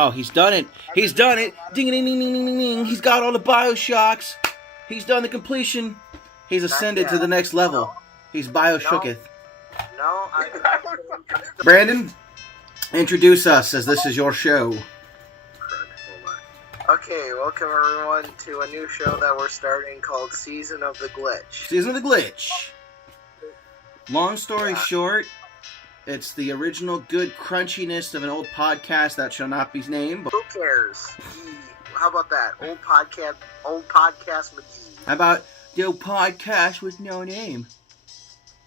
Oh, he's done it. He's done it. Ding, ding, ding, ding, ding, ding, ding. He's got all the Bioshocks. He's done the completion. He's ascended to the next level. He's Bioshooketh. No, Brandon, introduce us as this is your show. Okay, welcome everyone to a new show that we're starting called Season of the Glitch. Season of the Glitch. Long story short, it's the original good crunchiness of an old podcast that shall not be named. Who cares? How about that? Old podcast McGee. How about the old podcast with no name?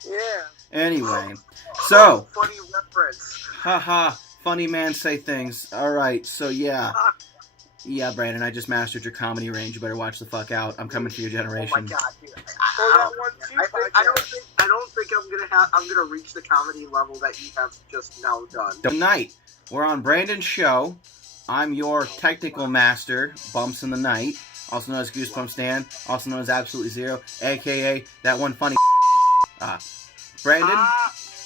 Yeah. Anyway, so. Funny reference. Haha, funny man say things. Alright, so yeah. Yeah, Brandon, I just mastered your comedy range. You better watch the fuck out. I'm coming for your generation. Oh my god, dude. I don't think I'm gonna reach the comedy level that you have just now done. Tonight, we're on Brandon's show. I'm your technical master, Bumps in the Night, also known as Goosebumps Dan, also known as Absolutely Zero, aka that one funny Brandon,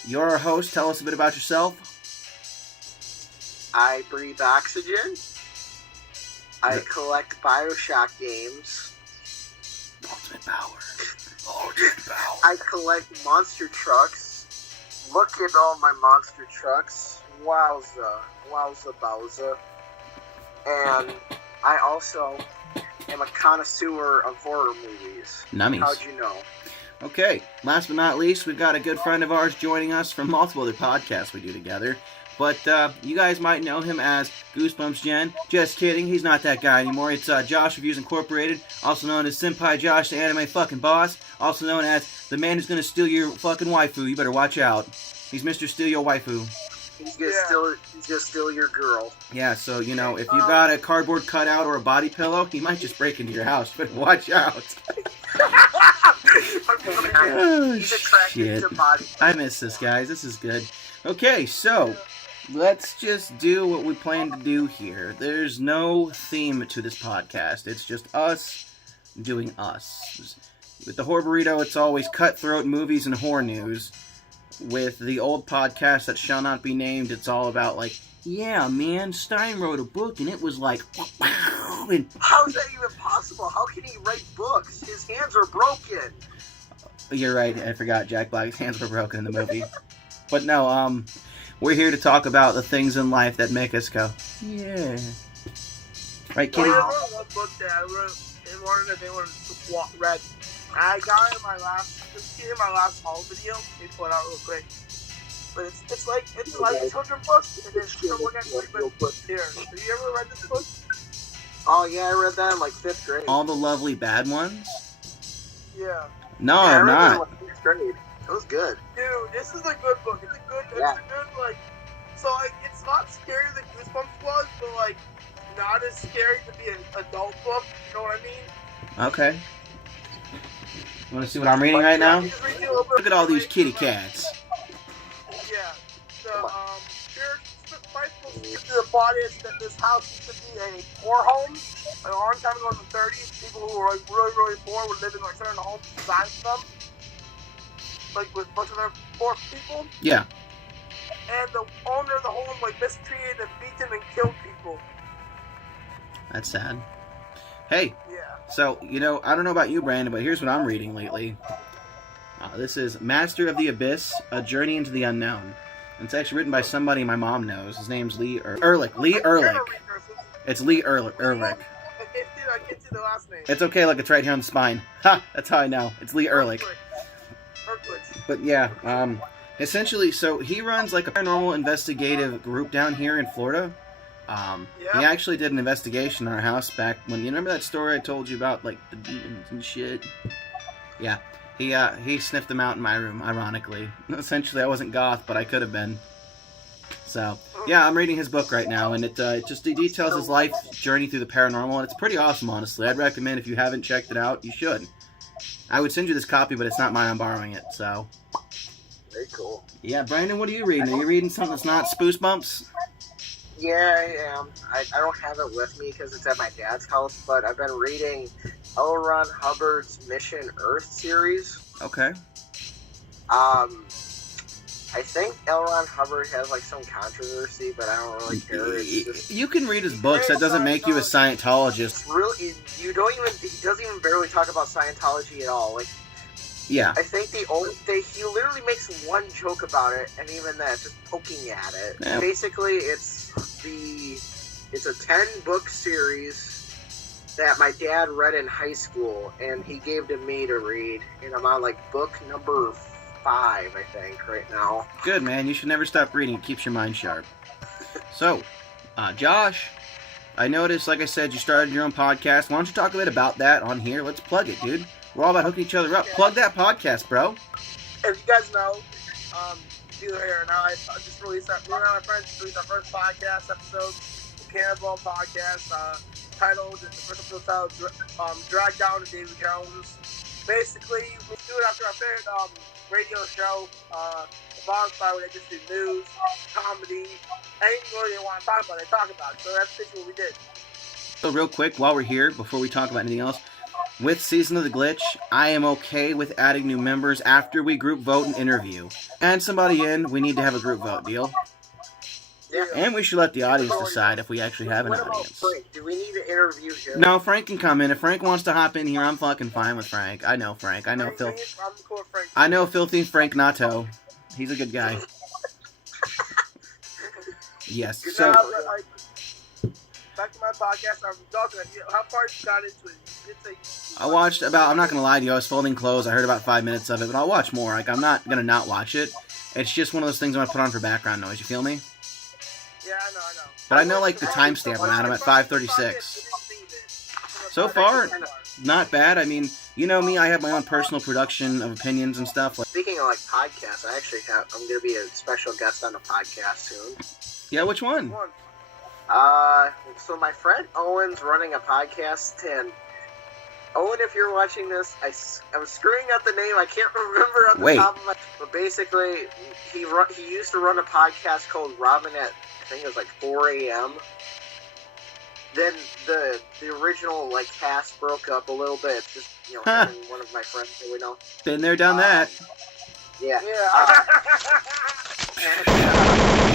you're our host. Tell us a bit about yourself. I breathe oxygen. I collect Bioshock games. Ultimate power. Ultimate power. I collect monster trucks. Look at all my monster trucks. Wowza. Wowza bowza. And I also am a connoisseur of horror movies. Nummies. How'd you know? Okay, last but not least, we've got a good friend of ours joining us from multiple other podcasts we do together. But you guys might know him as Goosebumps Jen. Just kidding, he's not that guy anymore. It's Josh Reviews Incorporated, also known as Senpai Josh, the anime fucking boss. Also known as the man who's gonna steal your fucking waifu. You better watch out. He's Mr. Steal Your Waifu. He's gonna steal your girl. Yeah, so, you know, if you've got a cardboard cutout or a body pillow, he might just break into your house. But watch out. Oh, shit. I miss this, guys. This is good. Okay, so let's just do what we plan to do here. There's no theme to this podcast. It's just us doing us. With the Horror Burrito, it's always cutthroat movies and horror news. With the old podcast that shall not be named, it's all about, like, yeah, man, Stein wrote a book, and it was like, wow, and... How is that even possible? How can he write books? His hands are broken. You're right, I forgot Jack Black's hands were broken in the movie. But no, we're here to talk about the things in life that make us go, yeah. Right, Kitty? Well, I wrote one book that I wrote in order that they would have read. I got it in my last haul video. They put it out real quick. But it's like a children's book, and then someone actually put here. Have you ever read this book? Oh yeah, I read that in like 5th grade. All the Lovely Bad Ones? Yeah. No, I'm not. It was great. It was good. Dude, this is a good book. It's a good, like, so, like, it's not scary as the Goosebumps was, but, like, not as scary to be an adult book, you know what I mean? Okay. You want to see what I'm reading right now? Look at all these kitty cats. Yeah. So, spiritual to the body is that this house used to be a poor home. Like, a long time ago in the 30s, people who were, like, really, really poor would live in, like, certain homes designed for them. Like, with a bunch of other poor people. Yeah. And the owner of the home, like, mistreated and beaten and killed people. That's sad. Hey. Yeah. So, you know, I don't know about you, Brandon, but here's what I'm reading lately. This is Master of the Abyss, A Journey into the Unknown. It's actually written by somebody my mom knows. His name's Lee Ehrlich. Lee Ehrlich. It's Lee Ehrlich. I can't see the last name. It's okay, look, it's right here on the spine. Ha! That's how I know. It's Lee Ehrlich. But yeah, essentially, so he runs like a paranormal investigative group down here in Florida. He actually did an investigation in our house back when, you remember that story I told you about, like, the demons and shit? Yeah, he sniffed them out in my room, ironically. Essentially, I wasn't goth, but I could have been. So, yeah, I'm reading his book right now, and it just details his life journey through the paranormal, and it's pretty awesome, honestly. I'd recommend, if you haven't checked it out, you should. I would send you this copy, but it's not mine, I'm borrowing it, so. Very cool. Yeah, Brandon, what are you reading? Are you reading something that's not Spoosebumps? Yeah, I am. I don't have it with me because it's at my dad's house, but I've been reading L. Ron Hubbard's Mission Earth series. Okay. Have I think L. Ron Hubbard has like some controversy, but I don't really care. It's just, You can read his books. That doesn't make you a Scientologist. it's really, you don't even, he doesn't even barely talk about Scientology at all. Like, Yeah. I think he literally makes one joke about it, and even that, just poking at it. Yeah. Basically, it's a 10-book series that my dad read in high school, and he gave to me to read, and I'm on like book number 5, I think, right now. Good, man. You should never stop reading. It keeps your mind sharp. So, Josh, I noticed, like I said, you started your own podcast. Why don't you talk a bit about that on here? Let's plug it, dude. We're all about hooking each other up. Plug that podcast, bro. If you guys know, either here or now, I just released me and my friends released our first podcast episode, the Cannonball Podcast, titled, the first episode titled, Drag Down to Davy Jones. Basically, we do it after our favorite radio show, the Bonfire, where they just do news, comedy, anything really they want to talk about, they talk about it. So that's basically what we did. So real quick, while we're here, before we talk about anything else, with Season of the Glitch, I am okay with adding new members after we group vote and interview. Add somebody in, we need to have a group vote, deal? Yeah. And we should let the audience decide if we actually have an What about audience. Frank? Do we need to interview him? No, Frank can come in. If Frank wants to hop in here, I'm fucking fine with Frank. I know Frank. I know I'm cool with Frank. I know filthy Frank Nato. He's a good guy. Yes. So Back to my podcast, I'm talking. How far you got into it? I watched about. I'm not gonna lie to you. I was folding clothes. I heard about 5 minutes of it, but I'll watch more. Like I'm not gonna not watch it. It's just one of those things I'm gonna put on for background noise. You feel me? Yeah, I know. But I know like the timestamp on that. I'm at 5:36. So far, not bad. I mean, you know me. I have my own personal production of opinions and stuff. Like, Speaking of like podcasts, I'm gonna be a special guest on a podcast soon. yeah, which one? So my friend Owen's running a podcast, and Owen, if you're watching this, I'm screwing up the name. I can't remember on the top of my. But basically, he used to run a podcast called Robin at, I think it was like 4 a.m. Then the original like cast broke up a little bit. It's just him and one of my friends that we know. Been there, done that. Yeah.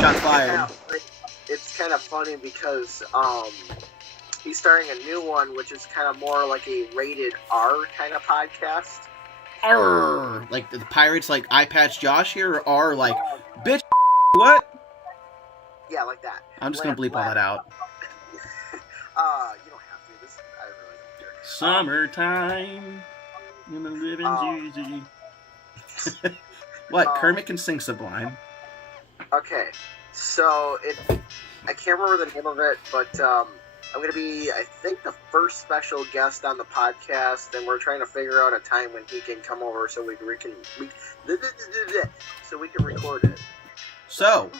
Shots fired. It's kind of funny because he's starting a new one, which is kind of more like a rated R kind of podcast. Arr! Like the pirates, like Eye Patch Josh here, or R like bitch. What? Yeah, like that. I'm just gonna bleep all that out. You don't have to. I really don't care. Summertime, and the living's easy. What? Kermit can sing Sublime. Okay, so I can't remember the name of it, but I'm gonna be, I think, the first special guest on the podcast, and we're trying to figure out a time when he can come over so we can record it. So,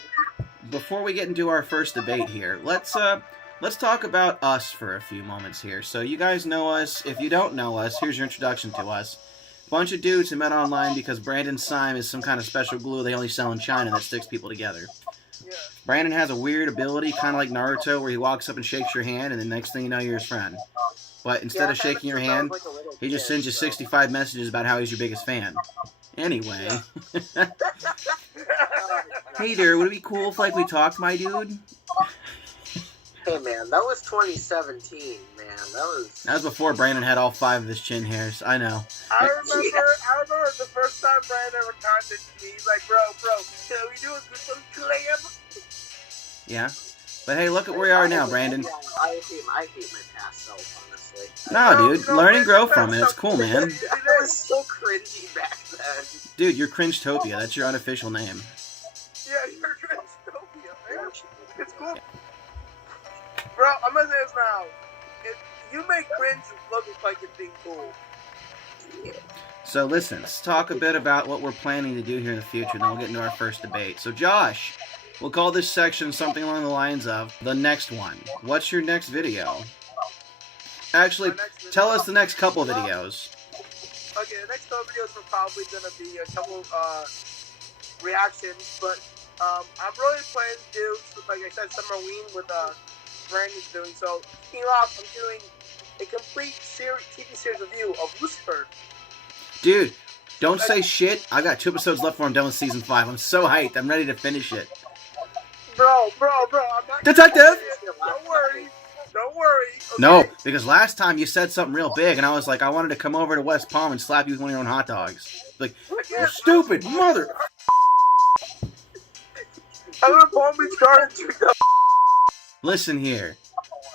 before we get into our first debate here, let's talk about us for a few moments here. So you guys know us. If you don't know us, here's your introduction to us. Bunch of dudes who met online because Brandon Syme is some kind of special glue they only sell in China that sticks people together. Yeah. Brandon has a weird ability, kind of like Naruto, where he walks up and shakes your hand, and the next thing you know, you're his friend. But instead of shaking your hand, he just sends you 65 messages about how he's your biggest fan. Anyway. Hey there, would it be cool if we talked, my dude? Hey man, that was 2017, man. That was before Brandon had all 5 of his chin hairs. I know. I remember the first time Brandon ever contacted me. He's like, bro, can we do a good collab? Yeah. But hey, look at where we are now, Brandon. I hate my past self, honestly. No, dude. Learn and grow from it. It's cool, man. That was so cringy back then. Dude, you're Cringetopia. That's your unofficial name. Yeah, you're Cringetopia, man. It's cool. Bro, I'm gonna say this now. You make cringe look like it's being cool. Yeah. So listen, let's talk a bit about what we're planning to do here in the future, then we'll get into our first debate. So Josh, we'll call this section something along the lines of the next one. What's your next video? Actually, tell us the next couple videos. Okay, the next couple videos are probably gonna be a couple reactions, but I'm really planning to do, like I said, Summerween with Brandon's doing. So, kicking off, I'm doing a complete TV series review of Lucifer. Dude, Don't say shit. I got 2 episodes left before I'm done with season 5. I'm so hyped. I'm ready to finish it. Bro, I'm not... Detective! Don't worry. Okay? No, because last time you said something real big, and I was like, I wanted to come over to West Palm and slap you with one of your own hot dogs. Like, you stupid mother... I'm gonna bomb me charged. Listen here.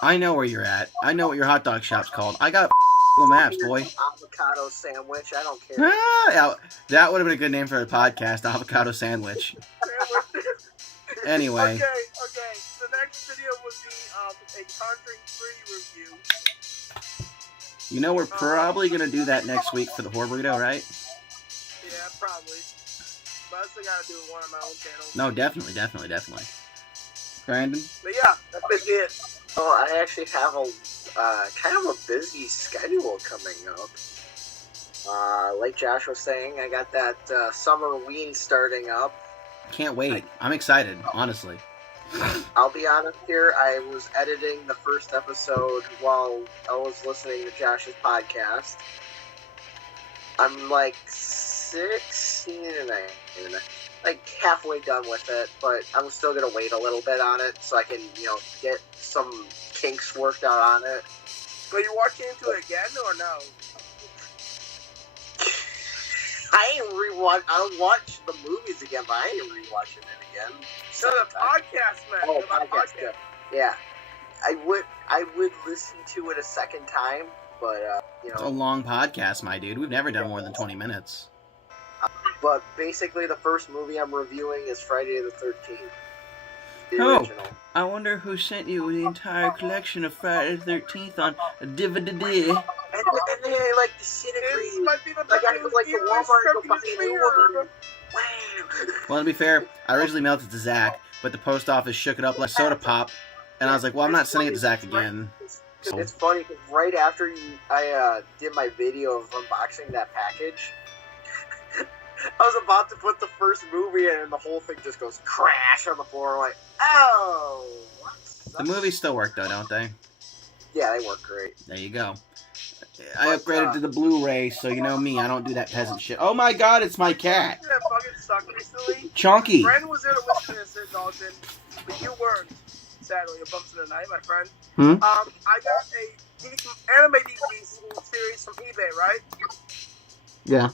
I know where you're at. I know what your hot dog shop's called. I got Google Maps, boy. Avocado sandwich. I don't care. Yeah, that would have been a good name for the podcast, Avocado Sandwich. Anyway. Okay. The next video would be a Conjuring 3 review. You know we're probably going to do that next week for the horror burrito, right? Yeah, probably. But I still gotta do one on my own channel. No, definitely. Brandon? But yeah, that's it. Oh, I actually have a kind of a busy schedule coming up. Like Josh was saying, I got that summer ween starting up. Can't wait. I'm excited, honestly. I'll be honest here, I was editing the first episode while I was listening to Josh's podcast. I'm like like halfway done with it, but I'm still gonna wait a little bit on it so I can, get some kinks worked out on it. But you watching into it again or no? I watched the movies again, but I ain't rewatching it again. So the podcast, man. Oh, podcast. Yeah. I would listen to it a second time, but It's a long podcast, my dude. We've never done more than 20 minutes. But basically, the first movie I'm reviewing is Friday the 13th. The original. I wonder who sent you the entire collection of Friday the 13th on DVD. And they like disintegrate. Like I was like the Walmart go behind the order. Wow. Well, to be fair, I originally mailed it to Zach, but the post office shook it up like soda pop, and I was like, well, I'm not sending it to Zach again. So. It's funny because right after I did my video of unboxing that package, I was about to put the first movie in, and the whole thing just goes crash on the floor. I'm like, oh. The movies still work, though, don't they? Yeah, they work great. There you go. I upgraded to the Blu-ray, so you know me, I don't do that peasant shit. Oh my god, it's my cat! That fucking sucked recently. Chonky! Brandon was there to listen to this, Dalton, but you weren't. Sadly, a bumps in the night, my friend. I got a anime DVD series from eBay, right? Yeah.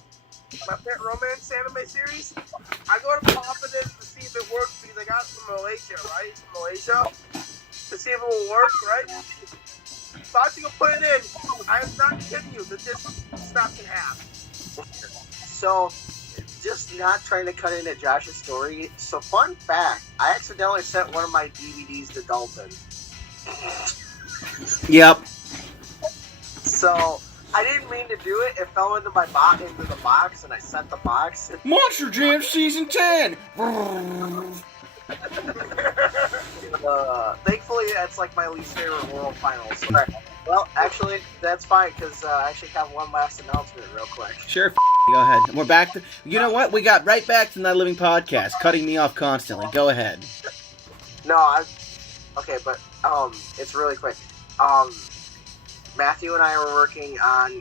My pet romance anime series. I go to pop it in to see if it works because I got it from Malaysia, right? From Malaysia. To see if it will work, right? So I think I'll put it in. I am not kidding you. The disc snapped in half. So, just not trying to cut into Josh's story. So, fun fact, I accidentally sent one of my DVDs to Dalton. Yep. So, I didn't mean to do it. It fell into the box, and I sent the box. Monster Jam Season 10! Thankfully, that's like my least favorite world finals. So, well, actually, that's fine, because I actually have one last announcement real quick. Sure, go ahead. We're back to... You know what? We got right back to Not Living Podcast, cutting me off constantly. Go ahead. No, okay, but, it's really quick. Matthew and I are working on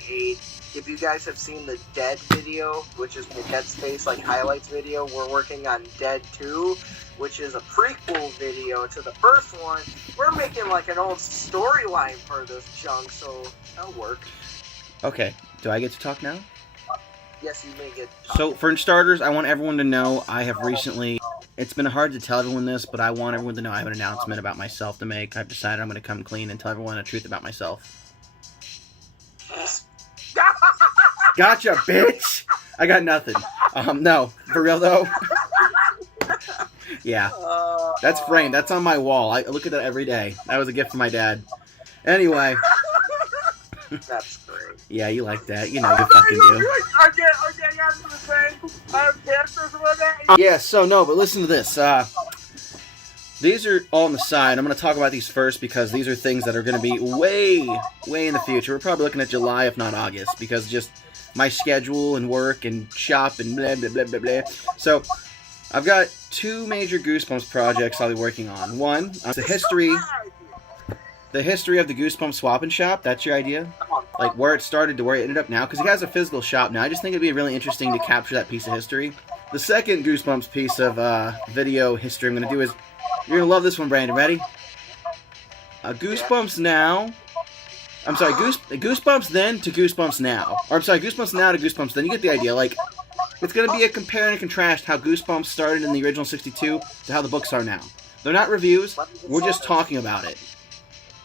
if you guys have seen the Dead video, which is the Dead Space, highlights video, we're working on Dead 2, which is a prequel video to the first one. We're making, an old storyline for this junk, so that'll work. Okay, do I get to talk now? Yes, you may get to talk. So, for starters, I want everyone to know I have recently... It's been hard to tell everyone this, but I want everyone to know I have an announcement about myself to make. I've decided I'm going to come clean and tell everyone the truth about myself. Gotcha, bitch! I got nothing. No, for real though. Yeah, that's framed. That's on my wall. I look at that every day. That was a gift from my dad. Anyway. That's great. Yeah, you like that. You know you fucking do. I got the same. I have cancers and that. Yeah, so no, but listen to this. These are all on the side. I'm going to talk about these first because these are things that are going to be way in the future. We're probably looking at July, if not August, because just my schedule and work and shop and blah, blah, blah, blah, blah. So, I've got 2 major Goosebumps projects I'll be working on. One, the history of the Goosebumps Swap and Shop. That's your idea? like where it started to where it ended up now, because he has a physical shop now. I just think it'd be really interesting to capture that piece of history. The second Goosebumps piece of video history I'm going to do is, you're going to love this one, Brandon. Ready? Goosebumps now. I'm sorry, Goosebumps then to Goosebumps now. Or I'm sorry, Goosebumps now to Goosebumps then. You get the idea. Like, it's going to be a compare and contrast how Goosebumps started in the original 62 to how the books are now. They're not reviews. We're just talking about it.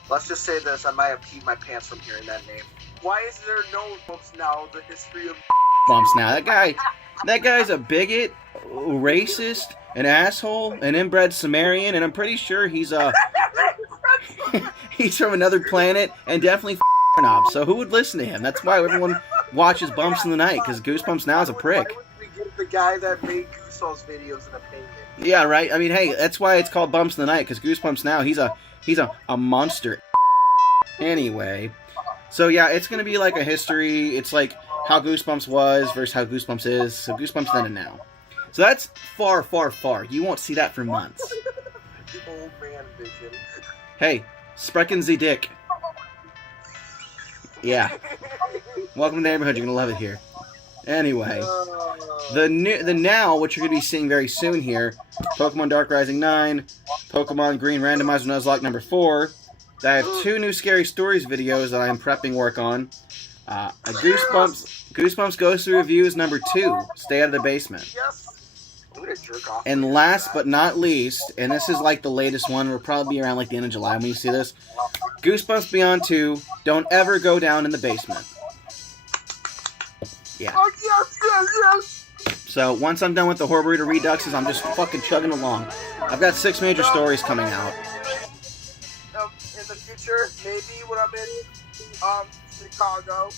Let's just say this. I might have peed my pants from hearing that name. Why is there no books now? The history of Bumps now. That guy's a bigot, racist, an asshole, an inbred Sumerian, and I'm pretty sure he's he's from another planet and definitely knob. So who would listen to him? That's why everyone watches Bumps in the Night, because Goosebumps now is a prick. Why would we give the guy that made Goosebumps videos an opinion? Yeah, right. I mean, hey, that's why it's called Bumps in the Night, because Goosebumps now he's a monster. Anyway, so yeah, it's gonna be like a history. It's like how Goosebumps was versus how Goosebumps is. So Goosebumps then and now. So that's far, far, far. You won't see that for months. Old man vision. Hey, Sprechen Sie Dick. Yeah. Welcome to the neighborhood. You're gonna love it here. Anyway, the now, which you're gonna be seeing very soon here, Pokemon Dark Rising 9, Pokemon Green Randomizer Nuzlocke number 4. I have 2 new Scary Stories videos that I'm prepping work on. A Goosebumps Goes Through Reviews number 2, Stay Out of the Basement. I'm gonna jerk off. And last but not least, and this is like the latest one, will probably be around like the end of July when you see this, Goosebumps Beyond 2, Don't Ever Go Down in the Basement. Yeah. Oh, yes. So once I'm done with the Horror Burrito Reduxes, I'm just fucking chugging along. I've got 6 major stories coming out. In the future, maybe when I'm in Chicago,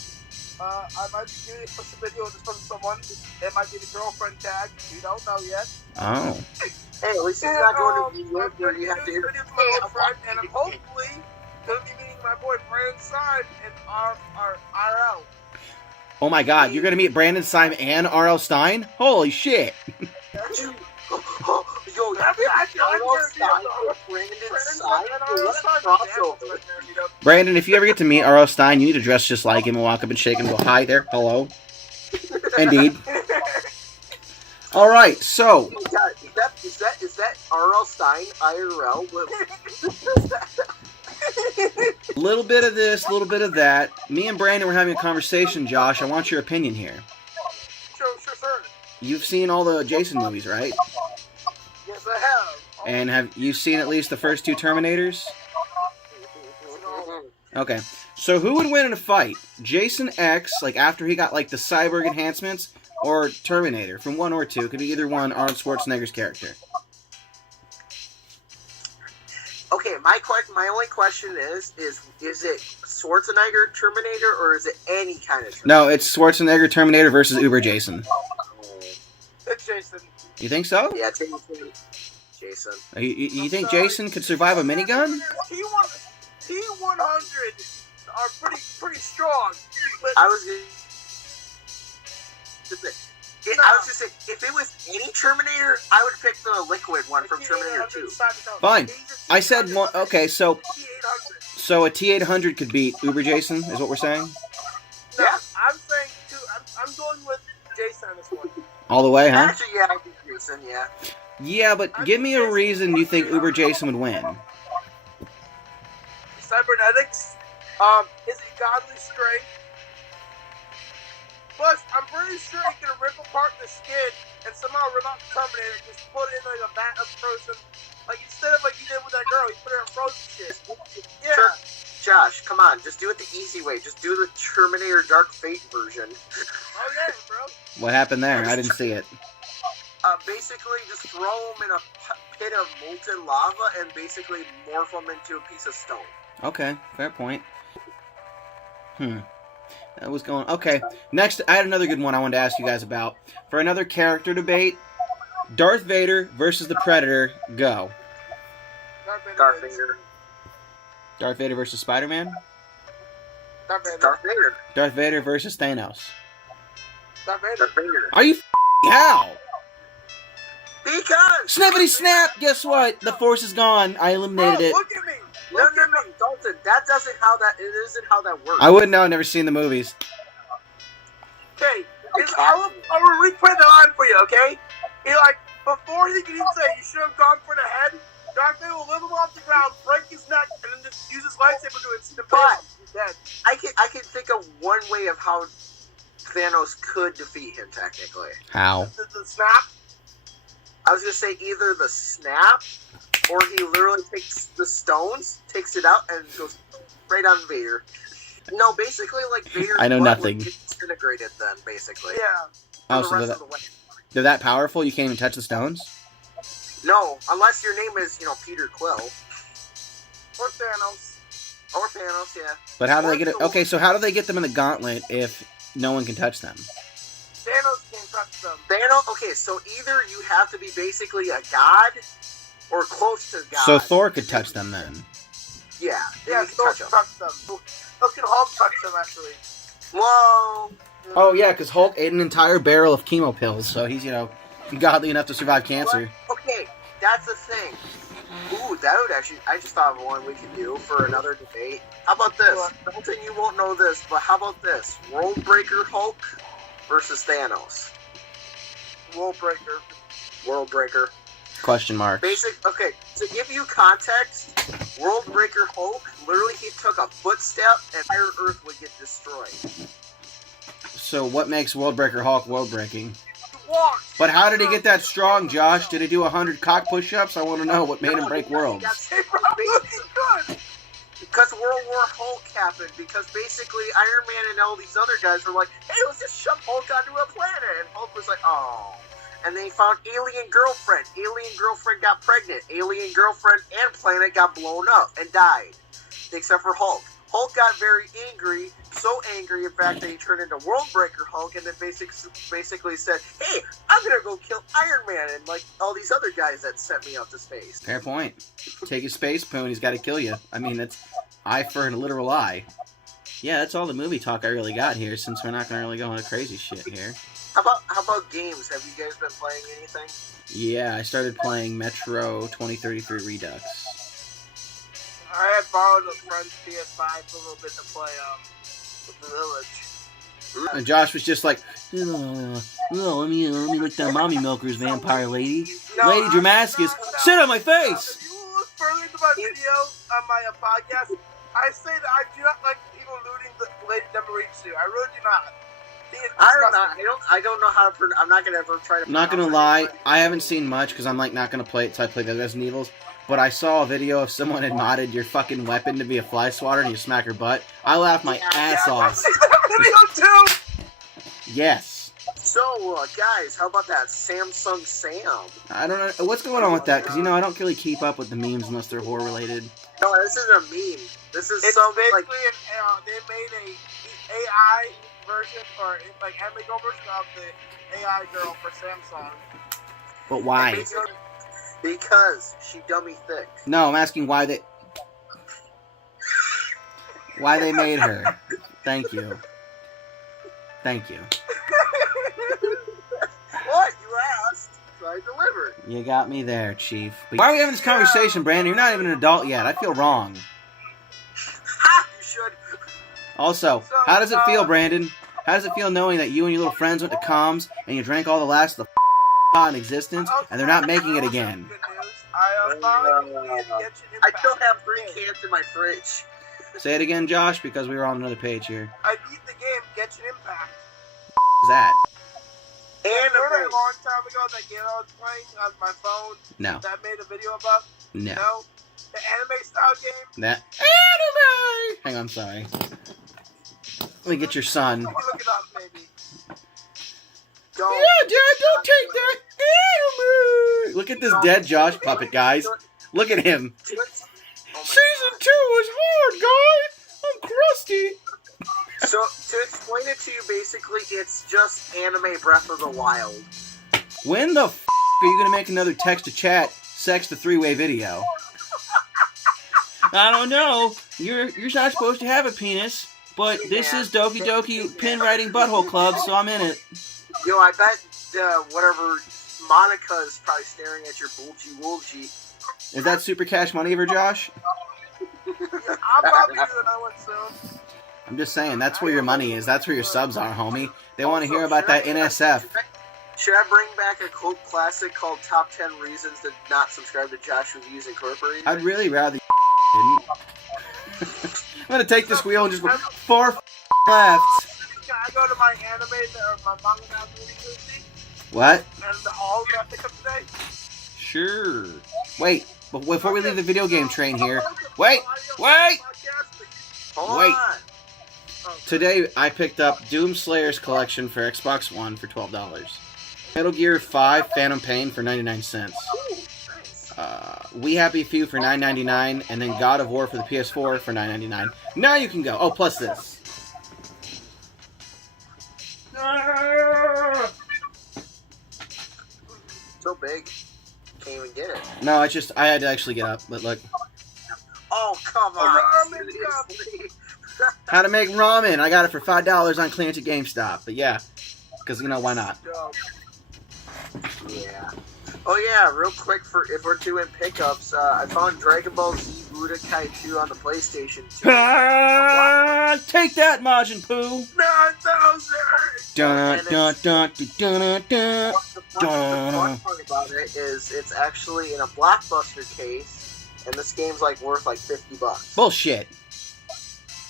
I might be doing a special video just from someone. It might be the girlfriend tag. We don't know yet. Oh. Hey, at least he's not going to New York where you have to video with my girlfriend, and I'm hopefully going to be meeting my boy Brandon Simon in our RL. Oh my god, you're gonna meet Brandon Syme and R.L. Stein? Holy shit! Yo, Brandon, if you ever get to meet R.L. Stein, you need to dress just like him and walk up and shake him and go, hi there, hello. Indeed. Alright, so. Oh God, is that R.L. Stein IRL? A little bit of this, a little bit of that. Me and Brandon were having a conversation, Josh. I want your opinion here. Sure. You've seen all the Jason movies, right? Yes, I have. And have you seen at least the first 2 Terminators? Okay. So who would win in a fight? Jason X, like after he got like the cyborg enhancements, or Terminator? From 1 or 2. It could be either one, Arnold Schwarzenegger's character. Okay, my only question is it Schwarzenegger Terminator or is it any kind of Terminator? No, it's Schwarzenegger Terminator versus Uber Jason. It's Jason. You think so? Yeah, Jason. You think Jason could survive a minigun? T-100 are pretty strong. But I was just saying, if it was any Terminator, I would pick the liquid one from Terminator 2. Fine. I said one. Okay, so a T-800 could beat Uber Jason, is what we're saying? No, yeah. I'm saying too. I'm going with Jason on this one. All the way, huh? Actually, yeah, I think Jason, yeah. Yeah, but give me a reason you think Uber Jason would win. Cybernetics. Is it godly strength? Plus, I'm pretty sure he can rip apart the skin and somehow rip out the Terminator and just put it in like a vat of frozen. Like instead of like you did with that girl, you put her in frozen shit. Yeah. Sure. Josh, come on, just do it the easy way. Just do the Terminator Dark Fate version. Oh yeah, bro. What happened there? I didn't see it. Basically, just throw him in a pit of molten lava and basically morph him into a piece of stone. Okay, fair point. That was going... Okay, next, I had another good one I wanted to ask you guys about. For another character debate, Darth Vader versus the Predator, go. Darth Vader. Darth Vader versus Spider-Man? Darth Vader. Darth Vader versus Thanos? Darth Vader. Darth Vader. Are you how? Because! Snippity snap! Guess what? The Force is gone. I eliminated it. Look at me! No, Dalton, something. That doesn't how that. It isn't how that works. I wouldn't know. I've never seen the movies. Okay, I will replay the line for you, okay? He, like, before he can even say you should have gone for the head, Darth Vader will lift him off the ground, break his neck, and then just use his lightsaber to impale him. He's dead. I can think of one way of how Thanos could defeat him, technically. How? The snap? I was going to say either the snap, or he literally takes the stones, takes it out, and goes right on Vader. No, basically, like, Vader's I know blood nothing. would get disintegrated then, basically. Yeah. Oh, For so the rest of the way. they're that powerful? You can't even touch the stones? No, unless your name is, Peter Quill. Or Thanos. Or Thanos, yeah. But how do they get it? Okay, so how do they get them in the gauntlet if no one can touch them? Thanos can't touch them. Thanos, okay, so either you have to be basically a god, or close to God. So Thor could touch them then. Yeah, Yeah, he can Thor touch can them. touch them. Thor can Hulk touch them, actually. Whoa. Oh, yeah, because Hulk ate an entire barrel of chemo pills, so he's, godly enough to survive cancer. But, okay, that's the thing. Ooh, that would actually, I just thought of one we could do for another debate. How about this? Dalton, you won't know this, but how about this? World Breaker Hulk versus Thanos. World Breaker. World Breaker. Question mark. Okay, to give you context, World Breaker Hulk, literally he took a footstep and entire Earth would get destroyed. So what makes Worldbreaker Hulk world-breaking? Walk. But how did he get that strong, Josh? Did he do 100 cock push-ups? I want to know what made him break worlds. They probably looking good. Because World War Hulk happened, because basically Iron Man and all these other guys were like, hey, let's just shove Hulk onto a planet. And Hulk was like, oh. And they found Alien Girlfriend. Alien Girlfriend got pregnant. Alien Girlfriend and planet got blown up and died. Except for Hulk. Hulk got very angry, so angry in fact that he turned into Worldbreaker Hulk and then basically said, hey, I'm gonna go kill Iron Man and like all these other guys that sent me out to space. Fair point. Take a space spoon, he's got to kill you. I mean, that's eye for a literal eye. Yeah, that's all the movie talk I really got here, since we're not going to really go into crazy shit here. How about games? Have you guys been playing anything? Yeah, I started playing Metro 2033 Redux. I had borrowed a friend's PS5 for a little bit to play with the Village. And Josh was just like, let me lick that mommy milker's vampire lady. No, Lady Damascus, sit on my face! If you look further into my video on my podcast, I say that I do not like people looting the Lady Damascus. I really do not. I don't know how to. I'm not gonna ever try to. I'm not gonna lie, I haven't seen much because I'm like not gonna play it till I play the Resident Evils. But I saw a video of someone had modded your fucking weapon to be a fly swatter and you smack her butt. I laughed my ass off. I've seen that video too. Yes. So, guys, how about that Samsung Sam? I don't know what's going on with that because I don't really keep up with the memes unless they're horror related. No, this is a meme. This is It's some basically like they made a AI version or like anime girl version of the AI girl for Samsung. But why? Because she dummy thick. No, I'm asking why they made her. Thank you. Thank you. What? You asked, so I delivered. You got me there, Chief. But why are we having this conversation, Brandon? You're not even an adult yet. I feel wrong. Ha! You should. Also, how does it feel, Brandon? How does it feel knowing that you and your little friends went to comms and you drank all the last of the pot in existence and they're not making it again? Good news. I still have 3 cans in my fridge. Say it again, Josh, because we were on another page here. I beat the game Genshin Impact. What's that? Remember a long time ago that game I was playing on my phone? No. That I made a video about? No. No? The anime style game? That anime! Hang on, sorry. Let me get your son. Look it up, maybe. Yeah, Dad, don't take that anime! Look at this dead Josh puppet, guys. Look at him. Season 2 is hard, guys! I'm crusty! So, to explain it to you, basically, it's just anime Breath of the Wild. When the f*** are you gonna make another text-to-chat, sex-to-3-way video? I don't know. You're not supposed to have a penis, but this is Doki Doki Pin Writing Butthole Club, so I'm in it. Yo, I bet whatever Monica is probably staring at your bulgy woolgy. Is that Super Cash Money for Josh? I'll probably do another one soon. I'm just saying, that's where your money is. That's where your subs are, homie. They want to hear about that NSF. Should I bring back a cult classic called Top 10 Reasons to Not Subscribe to Josh Reviews Incorporated? I'd really rather you didn't. I'm going to take this wheel and just go 4 left. Can I go to my anime or my manga now reading movie? What? And all of that to come today? Sure. Wait, but before we leave the video game train here, wait! Hold Wait. on. Today I picked up Doom Slayer's collection for Xbox One for $12. Metal Gear 5 Phantom Pain for 99 cents. Ooh, nice. We Happy Few for $9.99, and then God of War for the PS4 for $9.99. Now you can go. Oh, plus this. So big. Can't even get it. No, I had to actually get up, but look. Oh, come on. Ramen Seriously? How to make ramen. I got it for $5 on clearance at GameStop. But yeah, because, you know, why not? Yeah. Oh yeah, real quick, if we're doing pickups, I found Dragon Ball Z Budokai 2 on the PlayStation 2. Take that, Majin Poo! 9,000! Dun dun dun dun dun dun. The fun part about it is it's actually in a Blockbuster case, and this game's like worth like $50. Bullshit.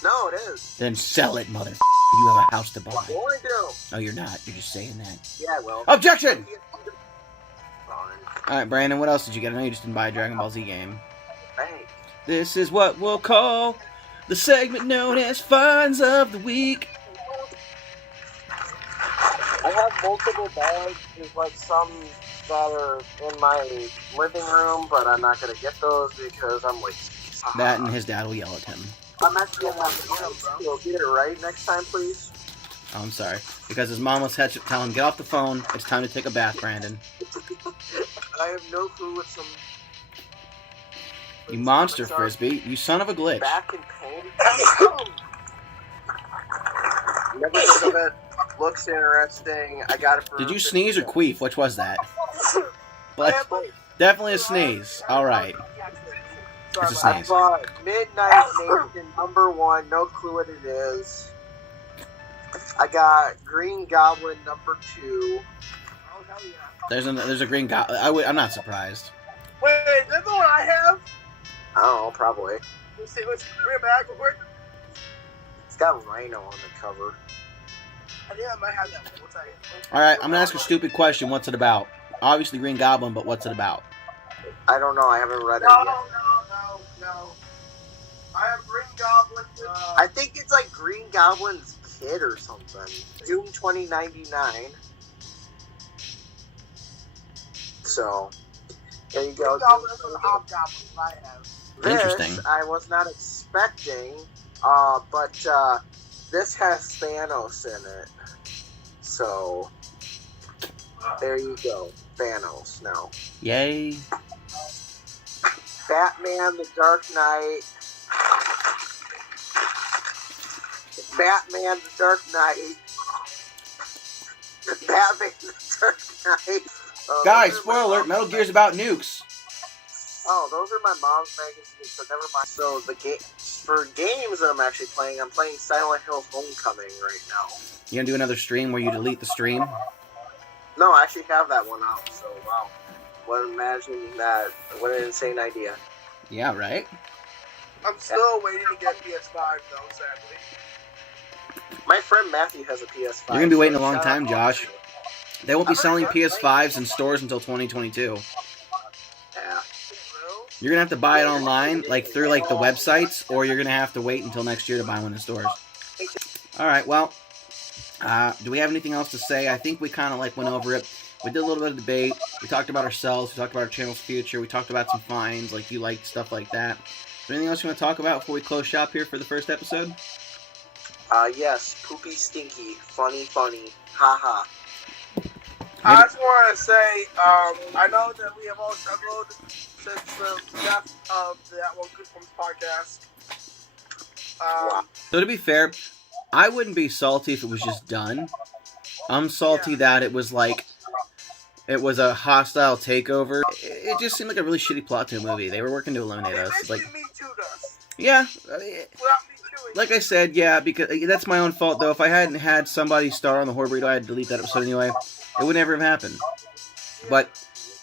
No, it is. Then sell it, mother. You have a house to buy. What will I do? Oh, you're not. You're just saying that. Yeah, well. Objection! Fine. Alright, Brandon, what else did you get? I know you just didn't buy a Dragon Ball Z game. Hey. This is what we'll call the segment known as Finds of the Week. I have multiple bags. There's like some that are in my living room, but I'm not gonna get those because I'm lazy. That and his dad will yell at him. I'm actually gonna have to get it right next time, please. Oh, I'm sorry. Because his mom was had to tell him, get off the phone. It's time to take a bath, Brandon. I have no clue what some. You monster frisbee. You son of a glitch. Back in pain. Never heard of it. Looks interesting. I got it for. Did you sneeze or queef? Which was that? But definitely a sneeze. Alright. It's a I sneeze. bought Midnight Nation #1. No clue what it is. I got Green Goblin #2. Oh, hell yeah. There's a green guy. I'm not surprised. Wait, is that the one I have? I don't know, probably. Let's bring it back real quick. It's got Rhino on the cover. I think I might have that one. What's that? Alright, I'm gonna ask a stupid question. What's it about? Obviously Green Goblin, but what's it about? I don't know. I haven't read it No. yet. I have Green Goblin. I think it's like Green Goblin's kid or something. June 2099. So, there you go. Green Goblin is the Hobgoblin I have. Interesting. This I was not expecting, but this has Thanos in it. So, there you go. Thanos now. Yay. Batman the Dark Knight. Batman the Dark Knight. Batman the Dark Knight. Guys, spoiler alert, Metal Gear's about nukes. Oh, those are my mom's magazines, so never mind. So for games that I'm actually playing, I'm playing Silent Hill Homecoming right now. You gonna do another stream where you delete the stream? No, I actually have that one out, so wow. Wasn't imagining that. What an insane idea. Yeah, right? I'm still waiting to get PS5 though, sadly. My friend Matthew has a PS5. You're gonna be waiting a so long shout time, out Josh. to you. They won't be selling PS5s in stores until 2022. Yeah. You're gonna have to buy it online, like through like the websites, or you're gonna have to wait until next year to buy one in stores. Alright, well, do we have anything else to say? I think we kind of like went over it. We did a little bit of debate. We talked about ourselves. We talked about our channel's future. We talked about some finds, like you like stuff like that. Is there anything else you want to talk about before we close shop here for the first episode? Yes. Poopy stinky. Funny. Haha. I just want to say, I know that we have all struggled since the death of that one Goosebumps podcast. So to be fair, I wouldn't be salty if it was just done. I'm salty that it was like, it was a hostile takeover. It just seemed like a really shitty plot to a movie. They were working to eliminate us. Like, Me too does. Yeah. Without me chewing. Like I said, yeah, because that's my own fault, though. If I hadn't had somebody star on the horror burrito, I'd delete that episode anyway. It would never have happened. But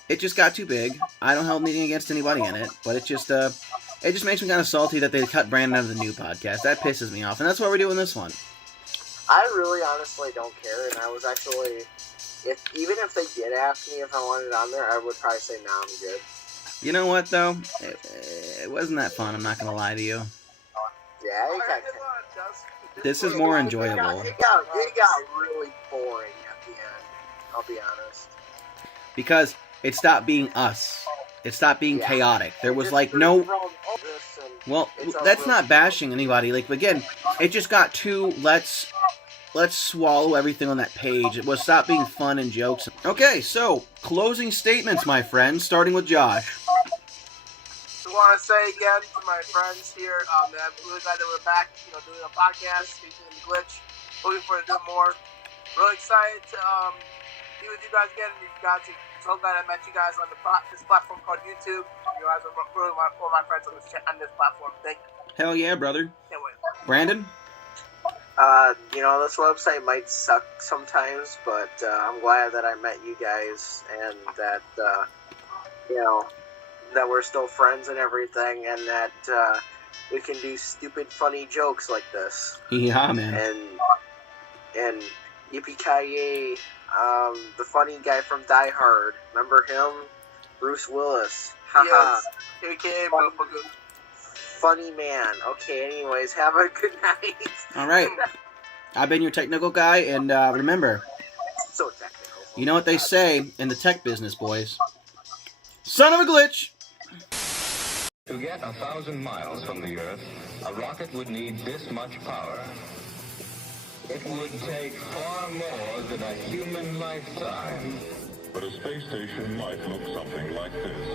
it just got too big. I don't hold anything against anybody in it, but it just makes me kind of salty that they cut Brandon out of the new podcast. That pisses me off, and that's why we're doing this one. I really honestly don't care, and I was actually, even if they did ask me if I wanted it on there, I would probably say, nah, I'm good. You know what, though? It wasn't that fun, I'm not going to lie to you. Yeah, This is more enjoyable. It got really boring at the end, I'll be honest. Because it stopped being us. It stopped being chaotic. There was like no... Well, that's not bashing anybody. Like, again, it just got too, let's swallow everything on that page. It was stop being fun and jokes. Okay, so, closing statements, my friends, starting with Josh. I want to say again to my friends here that I'm really glad that we're back, doing a podcast, featuring the glitch. Looking forward to do more. Really excited to be with you guys again. So glad I met you guys on this platform called YouTube. You guys are really one of my friends on this platform. Thank you. Hell yeah, brother. Can't wait. Brandon? This website might suck sometimes, but I'm glad that I met you guys and that, that we're still friends and everything, and that we can do stupid, funny jokes like this. Yeah, man. And Yippee-ki-yay, the funny guy from Die Hard. Remember him? Bruce Willis. Haha. Yes. AKA motherfucker. Funny man. Okay, anyways, have a good night. All right. I've been your technical guy, and remember, so technical. You know what they say in the tech business, boys. Son of a glitch! To get 1,000 miles from the Earth, a rocket would need this much power. It would take far more than a human lifetime. But a space station might look something like this.